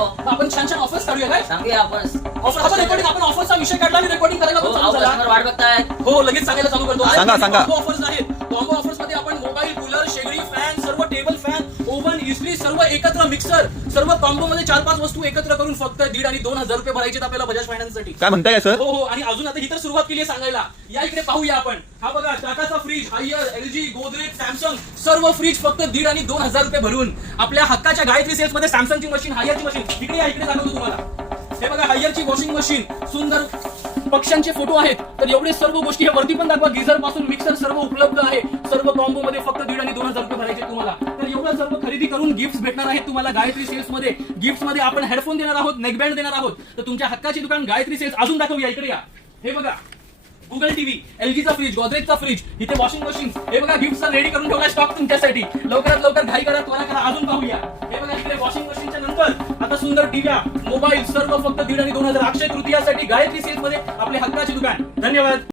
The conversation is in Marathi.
आपण छान छान ऑफर्स काढूया काय? सांगूया आपण ऑफर रेकॉर्डिंग, आपण ऑफरचा विषय काढला आणि रेकॉर्डिंग करायला पण चालू झाला. वाट बघताय. हो, लगेच सांगायला चालू करतो. सांगा. कॉम्बो ऑफर्स आहेत. कॉम्बो ऑफर्स मध्ये आपण मोबाईल, कूलर, शेगडी, फॅन, सर्व टेबल फॅन, ओव्हन, इस्त्री सर्व एकत्र, मिक्सर सर्व कॉम्बो मध्ये 4-5 वस्तू एकत्र करून फक्त 1,500 आणि 2,000 रुपये भरायचे आपल्याला बजाज फायनान्स साठी. काय म्हणताय सर? हो, आणि अजून आता ही तर सुरुवात केली आहे सांगायला. या इकडे पाहूया आपण. हा बघा, टाटाचा fridge, Haier, LG, Godrej, Samsung सर्व फ्रीज फक्त 1,500 आणि 2,000 रुपये भरून आपल्या हक्काच्या गायत्री सेल्स मध्ये सॅमसंगची मशीन, हायरची मशीन इकडे दाखवतो तुम्हाला. हे बघा, हायरची वॉशिंग मशीन, सुंदर पक्ष्यांचे फोटो आहेत. तर एवढे सर्व गोष्टी हे वरती पण दाखवा. गिझर पासून मिक्सर सर्व उपलब्ध आहे. सर्व कॉम्बो मध्ये फक्त 1,500 आणि 2,000 रुपये भरायचे तुम्हाला. तर एवढं सर्व खरेदी करून गिफ्ट भेटणार आहेत तुम्हाला गायत्री सेल्स मध्ये. गिफ्ट मध्ये आपण हेडफोन देणार आहोत, नेकबँड देणार आहोत. तर तुमच्या हक्काची दुकान गायत्री सेल्स. अजून दाखवूया, इकडे या. हे बघा, गुगल टीव्ही, एलजीचा फ्रीज, गोदरेजचा फ्रीज, इथे वॉशिंग मशीन. हे बघा, गिफ्टचा रेडी करून ठेवला स्टॉक तुमच्यासाठी. लवकरात लवकर घाई करा, त्वरा करा. अजून पाहूया. हे बघा, इकडे वॉशिंग मशीनच्या नंतर आता सुंदर टीव्ही, मोबाईल सर्व फक्त 1,500 आणि 2,000. अक्षय तृतीयासाठी गायत्री सेल्स मध्ये आपले हक्काचे दुकान. धन्यवाद.